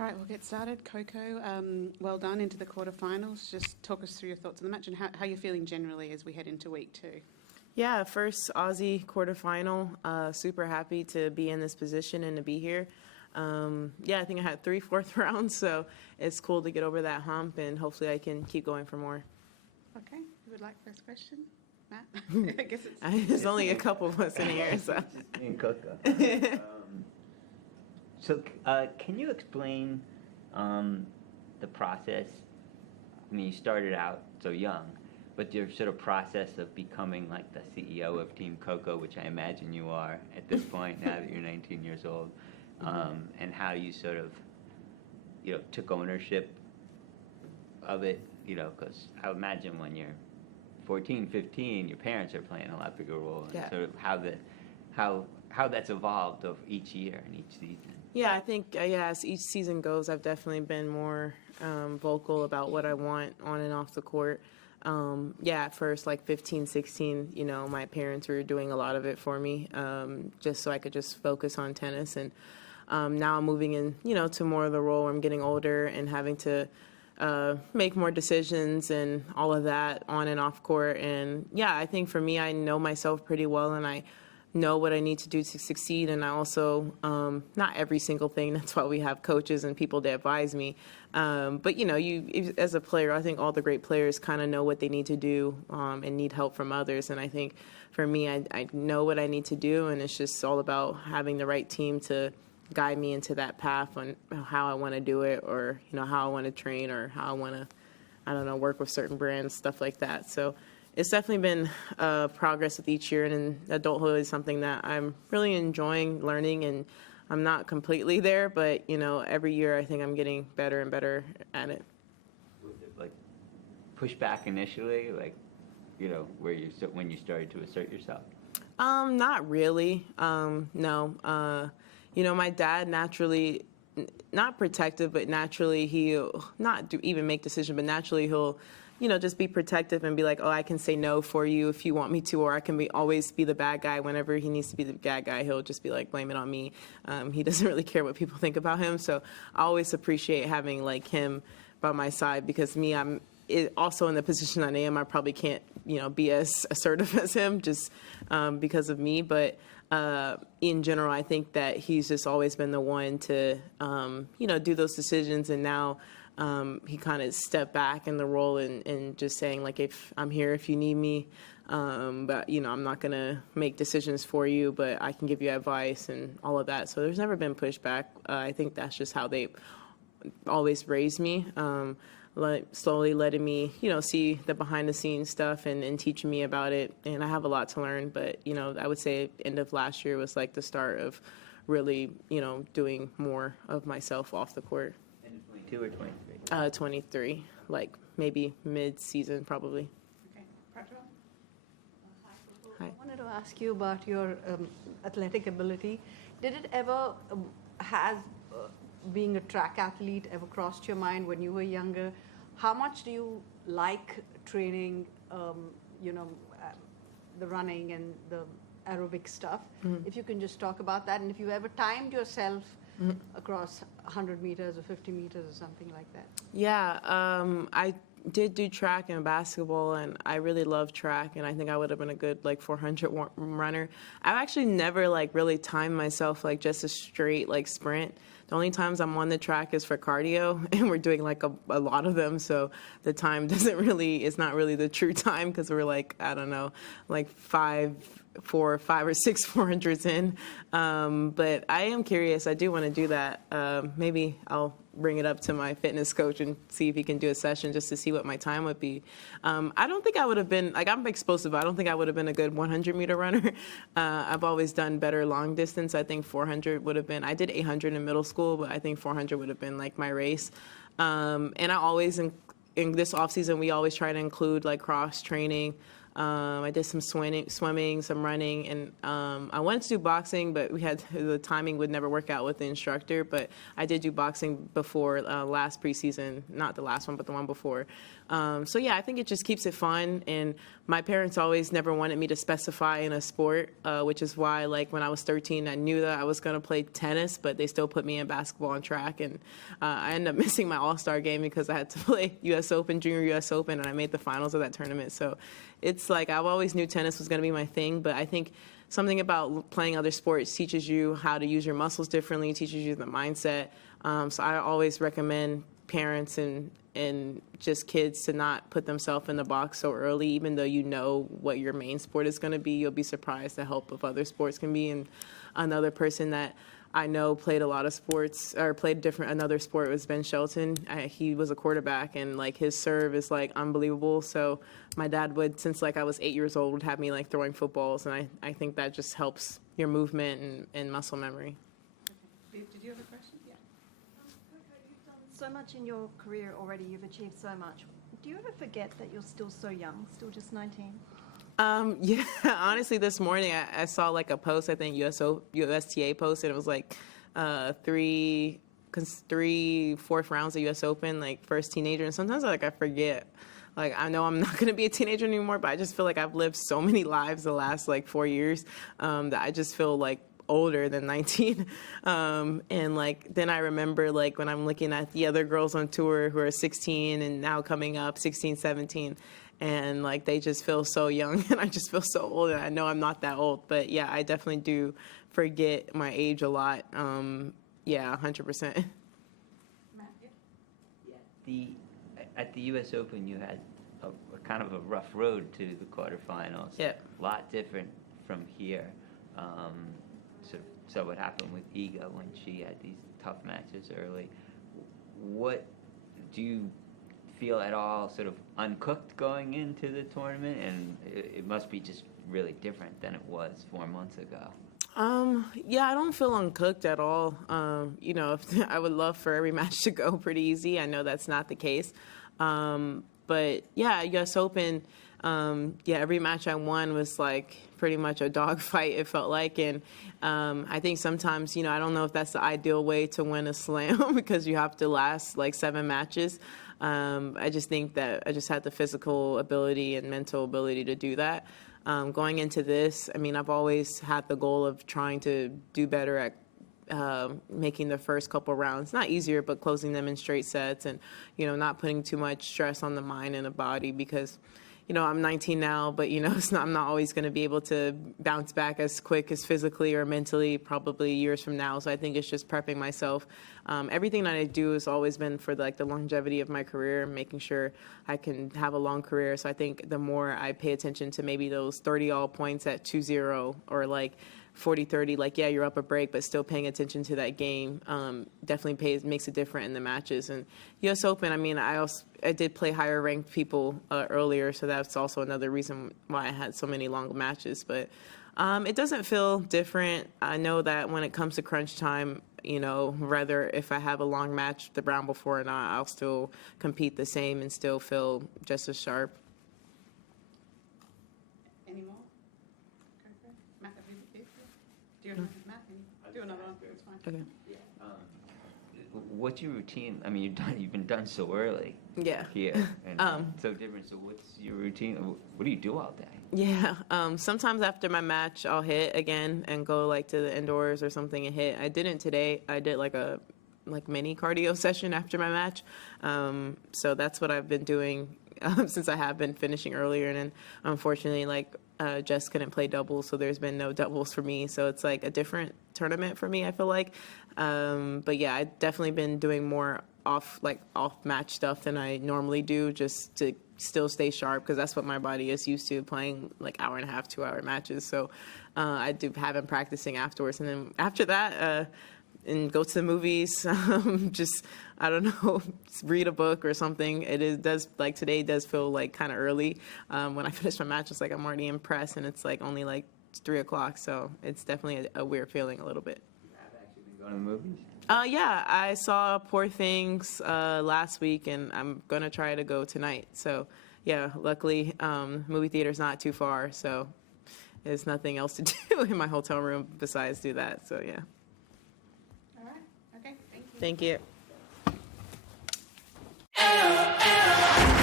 All right, we'll get started. Coco, well done into the quarterfinals. Just talk us through your thoughts on the match and how you're feeling generally as we head into week 2. Yeah, first Aussie quarterfinal. Super happy to be in this position and to be here. I think I had 3 fourth rounds, so it's cool to get over that hump, and hopefully I can keep going for more. Okay, who would like first question? Matt? I guess there's only a couple of us in here, so. Me and Coco. Can you explain the process? I mean, you started out so young, but your sort of process of becoming like the CEO of Team Coco, which I imagine you are at this point now that you're 19 years old, and how you sort of, took ownership of it, because I imagine when you're 14, 15, your parents are playing a lot bigger role, and sort of how that's evolved over each year and each season. Yeah, I think, as each season goes, I've definitely been more vocal about what I want on and off the court. At first, like 15, 16, my parents were doing a lot of it for me, just so I could just focus on tennis. And now I'm moving in, to more of the role where I'm getting older and having to make more decisions and all of that on and off court. And, I think for me, I know myself pretty well, and I know what I need to do to succeed. And I also, not every single thing, that's why we have coaches and people to advise me. But, you as a player, I think all the great players kind of know what they need to do and need help from others. And I think for me, I know what I need to do, and it's just all about having the right team to guide me into that path on how I want to do it, or, how I want to train, or how I want to, work with certain brands, stuff like that. So it's definitely been progress with each year, and adulthood is something that I'm really enjoying learning, and I'm not completely there, but, every year I think I'm getting better and better at it. Was it like pushback initially, like, when you started to assert yourself? Not really. No. My dad naturally, not protective, but naturally he'll not even make decisions, but naturally he'll just be protective and be like, oh, I can say no for you if you want me to, or I can always be the bad guy. Whenever he needs to be the bad guy, he'll just be like, blame it on me. He doesn't really care what people think about him. So I always appreciate having like him by my side, because I'm also in the position I am. I probably can't, be as assertive as him just because of me. But in general, I think that he's just always been the one to, do those decisions. And now, he kind of stepped back in the role and just saying, like, if I'm here, if you need me, but, I'm not going to make decisions for you, but I can give you advice and all of that. So there's never been pushback. I think that's just how they always raised me, slowly letting me, see the behind-the-scenes stuff and teaching me about it. And I have a lot to learn, but, I would say end of last year was like the start of really, doing more of myself off the court. 22 or 23? 23, like maybe mid-season probably. Okay, Prajwal? Hi. I wanted to ask you about your athletic ability. Did it ever, being a track athlete, ever crossed your mind when you were younger? How much do you like training, the running and the aerobic stuff? Mm-hmm. If you can just talk about that, and if you ever timed yourself across 100 meters or 50 meters or something like that. Yeah, I did do track and basketball, and I really love track, and I think I would have been a good 400 runner. I've actually never really timed myself just a straight sprint. The only times I'm on the track is for cardio, and we're doing a lot of them, so the time it's not really the true time, because we're 5 or 6 400s in. But I am curious. I do want to do that. Maybe I'll bring it up to my fitness coach and see if he can do a session just to see what my time would be. I don't think I would have been, I'm explosive, but I don't think I would have been a good 100-meter runner. I've always done better long distance. I think 400 would have been, I did 800 in middle school, but I think 400 would have been my race. And I always, in this off season, we always try to include cross training. I did some swimming, some running, and I wanted to do boxing, but the timing would never work out with the instructor. But I did do boxing before last preseason, not the last one, but the one before. So yeah, I think it just keeps it fun. And my parents always never wanted me to specify in a sport, which is why, like, when I was 13, I knew that I was going to play tennis, but they still put me in basketball and track. And I ended up missing my All-Star game because I had to play U.S. Open, Junior U.S. Open, and I made the finals of that tournament. So it's like I've always knew tennis was going to be my thing, but I think something about playing other sports teaches you how to use your muscles differently, teaches you the mindset. So I always recommend parents and just kids to not put themselves in the box so early, even though you know what your main sport is going to be. You'll be surprised the help of other sports can be. And another person that I know played a lot of sports, or played another sport, was Ben Shelton. He was a quarterback, and like his serve is like unbelievable. So my dad would, since like I was 8 years old, would have me like throwing footballs, and I think that just helps your movement and muscle memory. Okay. Did you have a question? Yeah. Coco, you've done so much in your career already. You've achieved so much. Do you ever forget that you're still so young, still just 19? Yeah, honestly, this morning I saw like a post, I think USTA posted. It was like three fourth rounds of U.S. Open, like first teenager. And sometimes I forget. Like, I know I'm not going to be a teenager anymore, but I just feel like I've lived so many lives the last like 4 years that I just feel like older than 19. And like then I remember like when I'm looking at the other girls on tour who are 16 and now coming up 16, 17. And like they just feel so young, and I just feel so old. And I know I'm not that old, but yeah, I definitely do forget my age a lot. Yeah, 100%. Matt, Yeah. At the U.S. Open, you had a kind of a rough road to the quarterfinals. Yeah. A lot different from here. So what happened with Iga when she had these tough matches early? What do you feel at all sort of uncooked going into the tournament? And it must be just really different than it was 4 months ago. Yeah, I don't feel uncooked at all. You know, I would love for every match to go pretty easy. I know that's not the case. But yeah, U.S. Open, yeah, every match I won was like pretty much a dogfight, it felt like. And I think sometimes, you know, I don't know if that's the ideal way to win a slam because you have to last like 7 matches. I just think that I just had the physical ability and mental ability to do that. Going into this, I mean, I've always had the goal of trying to do better at making the first couple rounds, not easier, but closing them in straight sets and, you know, not putting too much stress on the mind and the body because, you know, I'm 19 now, but, you know, I'm not always going to be able to bounce back as quick as physically or mentally probably years from now. So I think it's just prepping myself. Everything that I do has always been for the longevity of my career, making sure I can have a long career. So I think the more I pay attention to maybe those 30 all points at 2-0 or like 40-30, like, yeah, you're up a break, but still paying attention to that game definitely makes it different in the matches. And U.S. Open, I mean, I did play higher ranked people earlier, so that's also another reason why I had so many long matches. But it doesn't feel different. I know that when it comes to crunch time, you know, whether if I have a long match the round before or not, I'll still compete the same and still feel just as sharp. Any more? Okay. Matt, have you do you have Matt? Do another one. It's fine. Okay. What's your routine? I mean, you've been done so early. Yeah. Here and so different. So what's your routine? What do you do all day? Yeah. Sometimes after my match, I'll hit again and go like to the indoors or something and hit. I didn't today. I did like a mini cardio session after my match. So that's what I've been doing since I have been finishing earlier. And then unfortunately, Jess couldn't play doubles, so there's been no doubles for me. So it's like a different tournament for me, I feel like. But yeah, I've definitely been doing more off match stuff than I normally do, just to still stay sharp, because that's what my body is used to, playing like hour and a half, 2 hour matches. So I do have been practicing afterwards, and then after that, and go to the movies, just, I don't know, read a book or something. Today does feel like kind of early. When I finish my match, it's like I'm already impressed, and it's like only like 3 o'clock, so it's definitely a weird feeling a little bit. You have actually been going to the movies? Yeah, I saw Poor Things last week, and I'm going to try to go tonight. So, yeah, luckily, movie theater's not too far, so there's nothing else to do in my hotel room besides do that. So, yeah. All right. Okay. Thank you. Thank you.